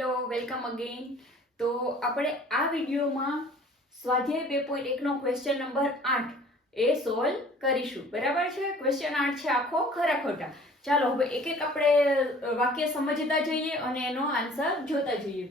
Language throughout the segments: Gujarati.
Hello welcome again. તો આપણે આ વિડીયોમાં સ્વાધ્યાય 2.1 નો ક્વેશ્ચન નંબર 8 એ સોલ્વ કરીશું. બરાબર છે? ક્વેશ્ચન 8 છે આખો ખરા ખોટા. ચાલો હવે એક એક આપણે વાક્ય સમજતા જઈએ અને એનો આન્સર જોતા જઈએ.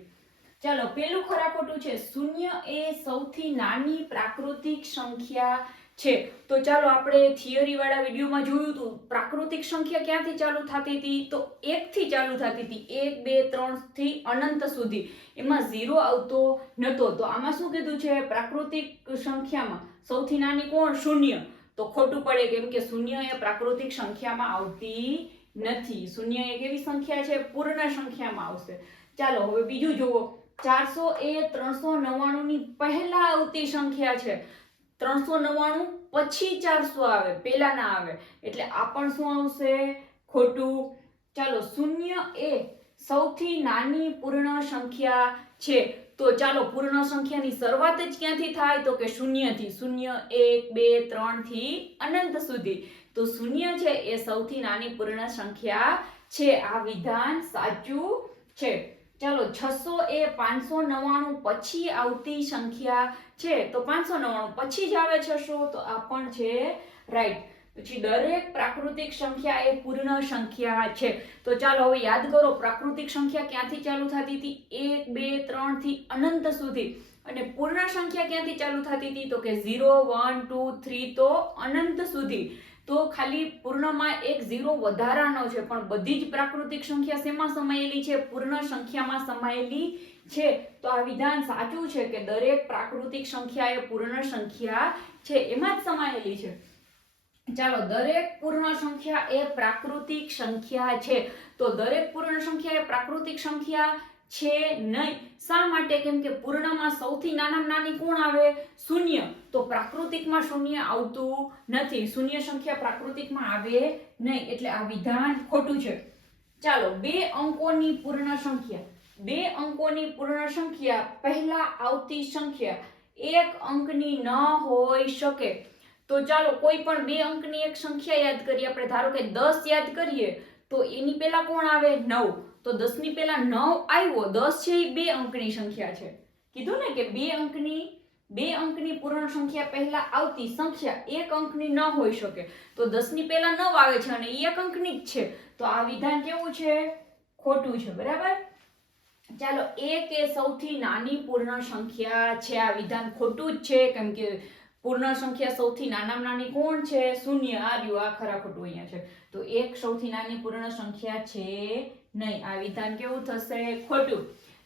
ચાલો પેલું ખરા ખોટું છે, શૂન્ય એ સૌથી નાની પ્રાકૃતિક સંખ્યા છે. તો ચાલો આપણે થિયરી વાળા વિડીયોમાં જોયું હતું, પ્રાકૃતિક સંખ્યા ક્યાંથી ચાલુ થતી હતી? તો 1 થી ચાલુ થતી હતી. 1 2 3 થી અનંત સુધી. એમાં 0 આવતો નતો. તો આમાં શું કીધું છે? પ્રાકૃતિક સંખ્યામાં સૌથી નાની કોણ? શૂન્ય. તો ખોટું પડે, કેમ કે શૂન્ય એ પ્રાકૃતિક સંખ્યામાં આવતી નથી. શૂન્ય એક એવી સંખ્યા છે પૂર્ણ સંખ્યામાં આવશે. ચાલો હવે બીજું જુઓ. 400 એ 399 ની પહેલા આવતી સંખ્યા છે. 399 પછી 400 આવે, પહેલા ના આવે, એટલે આ પણ શું આવશે? ખોટું. ચાલો શૂન્ય એ સૌથી નાની પૂર્ણ સંખ્યા છે. તો ચાલો પૂર્ણ સંખ્યાની શરૂઆત જ ક્યાંથી થાય? તો કે શૂન્યથી. 0 1 2 3 થી અનંત સુધી. તો શૂન્ય છે એ સૌથી નાની પૂર્ણ સંખ્યા છે. આ વિધાન સાચું છે. ચાલો 600 એ 599 પછી આવતી સંખ્યા છે. તો 599 પછી જ આવે 600, તો આ પણ છે રાઈટ. પછી દરેક પ્રાકૃતિક સંખ્યા એ પૂર્ણ સંખ્યા છે. તો ચાલો હવે યાદ કરો, પ્રાકૃતિક સંખ્યા ક્યાંથી ચાલુ થતી હતી? 1 2 3 થી અનંત સુધી. અને પૂર્ણ સંખ્યા ક્યાંથી ચાલુ થતી હતી? તો કે 0 1 2 3 તો અનંત સુધી. તો ખાલી પૂર્ણમાં એક 0 વધારાનો છે, પણ બધી જ પ્રાકૃતિક સંખ્યા શેમાં સમાયેલી છે? પૂર્ણ સંખ્યામાં સમાયેલી છે. તો આ વિધાન સાચું છે કે દરેક પ્રાકૃતિક સંખ્યા એ પૂર્ણ સંખ્યા છે, એમાં જ સમાયેલી છે. ચાલો દરેક પૂર્ણ સંખ્યા એ પ્રાકૃતિક સંખ્યા છે. તો દરેક પૂર્ણ સંખ્યા એ પ્રાકૃતિક સંખ્યા છે નહીં. શા માટે? કેમ કે પૂર્ણમાં સૌથી નાનામાં નાની કોણ આવે? શૂન્ય. તો પ્રાકૃતિકમાં શૂન્ય આવતું નથી. શૂન્ય સંખ્યા પ્રાકૃતિકમાં આવે નહીં, એટલે આ વિધાન ખોટું છે. ચાલો 2 અંકોની પૂર્ણ સંખ્યા. 2 અંકોની પૂર્ણ સંખ્યા પહેલા આવતી સંખ્યા 1 અંકની ન હોઈ શકે. તો ચાલો કોઈ પણ 2 અંકની એક સંખ્યા યાદ કરીએ. આપણે ધારો કે 10 યાદ કરીએ, તો એની પહેલા કોણ આવે? 9. તો 10 ની પહેલા 9 આવ્યો. 10 છે એ 2 અંકની સંખ્યા છે. કીધું ને કે 2 અંકની પૂર્ણ સંખ્યા પહેલા આવતી સંખ્યા 1 અંકની ન હોઈ શકે. તો 10 ની પહેલા 9 આવે છે અને એ 1 અંકની જ છે. તો આ વિધાન કેવું છે? ખોટું છે. બરાબર. ચાલો 1 એ સૌથી નાની પૂર્ણ સંખ્યા છે. આ વિધાન ખોટું જ છે, કેમ કે પૂર્ણ સંખ્યા સૌથી નાનામાં નાની કોણ છે? શૂન્ય. આ રહ્યું, આ ખરા ખોટું અહીંયા છે. તો 1 સૌથી નાની પૂર્ણ સંખ્યા છે નહીં. આ વિધાન કેવું થશે? ખોટું.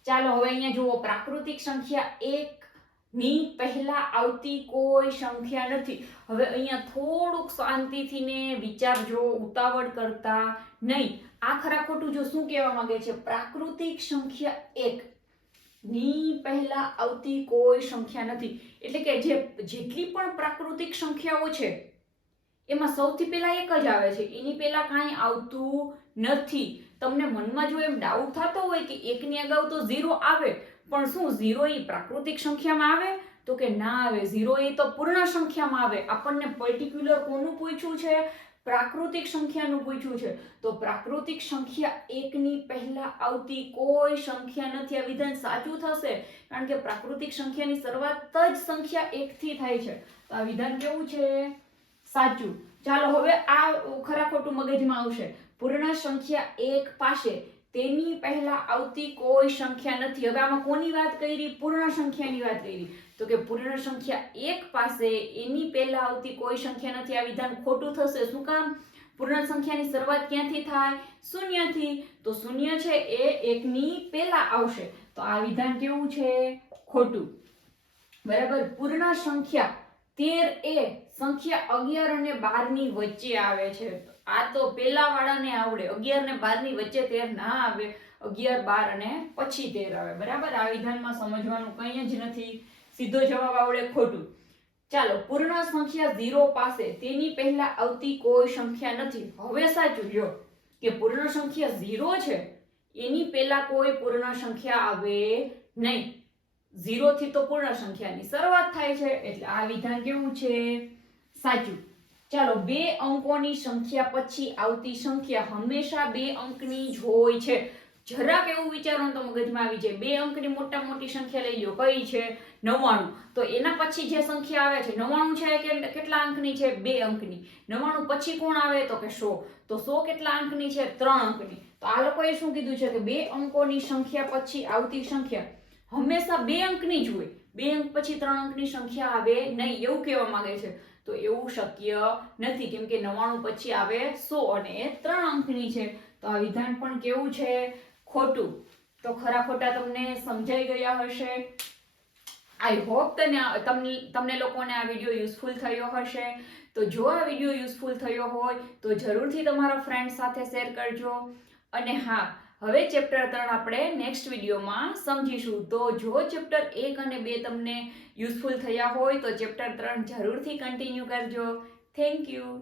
ચાલો હવે અહીંયા જુઓ, પ્રાકૃતિક સંખ્યા 1 ની પહેલા આવતી કોઈ સંખ્યા નથી. હવે અહીંયા થોડુંક શાંતિથી ને વિચારજો, ઉતાવળ કરતા નહીં. આ ખરા ખોટું જો શું કહેવા માંગે છે? પ્રાકૃતિક સંખ્યા 1 ની પહેલા આવતી કોઈ સંખ્યા નથી. એટલે કે જેટલી પણ પ્રાકૃતિક સંખ્યાઓ છે એમાં સૌથી પહેલા 1 જ આવે છે, એની પહેલા કાંઈ આવતું નથી. તમને મનમાં જો એમ ડાઉટ થતો હોય કે 1 ની અગાઉ તો 0 આવે, પણ શું 0 એ પ્રાકૃતિક સંખ્યામાં આવે? તો કે ના આવે. 0 એ તો પૂર્ણ સંખ્યામાં આવે. આપણને પર્ટિક્યુલર કોનું પૂછ્યું છે? પ્રાકૃતિક સંખ્યાનું પૂછ્યું છે. તો પ્રાકૃતિક સંખ્યા 1 ની પહેલા આવતી કોઈ સંખ્યા નથી. આ વિધાન સાચું થશે, કારણ કે પ્રાકૃતિક સંખ્યાની શરૂઆત જ સંખ્યા 1 થી થાય છે. તો આ વિધાન કેવું છે? સાચું. ચાલો હવે આ ખરા ખોટું મગજમાં આવશે. પૂર્ણ સંખ્યા 1 પાસે તેની પહેલા આવતી કોઈ સંખ્યા નથી. હવે આમાં કોની વાત કરી? પૂર્ણ સંખ્યાની વાત કરી. તો કે પૂર્ણ સંખ્યા 1 પાસે એની પહેલા આવતી કોઈ સંખ્યા નથી. આ વિધાન ખોટું થશે. શું કામ? પૂર્ણ સંખ્યાની શરૂઆત ક્યાંથી થાય? શૂન્યથી. તો શૂન્ય છે એ 1 ની પહેલા આવશે. તો આ વિધાન કેવું છે? ખોટું. બરાબર. પૂર્ણ સંખ્યા 13 એ સંખ્યા 11 અને 12 ની વચ્ચે આવે છે. આ તો પેલા વાળાને આવડે. 11 ને 12 ની વચ્ચે 13 ના આવે. 11 12 અને પછી 13 આવે. બરાબર. આ વિધાનમાં સમજવાનું કંઈ જ નથી. સીધો જવાબ આવડે ખોટું. ચાલો પૂર્ણ સંખ્યા 0 પાસે તેની પહેલા આવતી કોઈ સંખ્યા નથી. હવે સાચું જો કે પૂર્ણ સંખ્યા 0 છે એની પહેલા કોઈ પૂર્ણ સંખ્યા આવે નહીં. 0 થી તો પૂર્ણ સંખ્યાની શરૂઆત થાય છે, એટલે આ વિધાન કેવું છે? સાચું. ચાલો 2 અંકોની સંખ્યા પછી આવતી સંખ્યા હંમેશા 2 અંકની જ હોય છે. જરાક એવું વિચારો તો મગજમાં આવી જાય 2 અંકની મોટા મોટી સંખ્યા લઈ લો, કઈ છે 99, તો એના પછી જે સંખ્યા આવે છે 99 છે કે કેટલા અંકની છે 2 અંકની, 99 પછી કોણ આવે તો કે 100, તો 100 કેટલા અંકની છે 3 અંકની. તો આ લોકોએ શું કીધું છે કે 2 અંકોની સંખ્યા પછી આવતી સંખ્યા હંમેશા 2 અંકની જ હોય, 2 અંક પછી 3 અંકની સંખ્યા આવે નહીં, એવું કહેવા માંગે છે. તો એવું શક્ય નથી, કેમ કે 99 પછી આવે 100 અને એ 3 અંકની છે. તો આ વિધાન પણ કેવું છે ખોટું. તો ખરા ખોટા તમને સમજાઈ ગયા હશે. આઈ હોપ તમને લોકોને આ વિડીયો યુઝફુલ થયો હશે. તો જો આ વિડીયો યુઝફુલ થયો હોય તો જરૂરથી તમારા ફ્રેન્ડ સાથે શેર કરજો. અને હા, હવે ચેપ્ટર 3 આપણે નેક્સ્ટ વિડીયોમાં સમજીશું. તો જો ચેપ્ટર 1 અને 2 તમને યુઝફુલ થયા હોય તો ચેપ્ટર 3 જરૂરથી કન્ટિન્યુ કરજો. Thank you.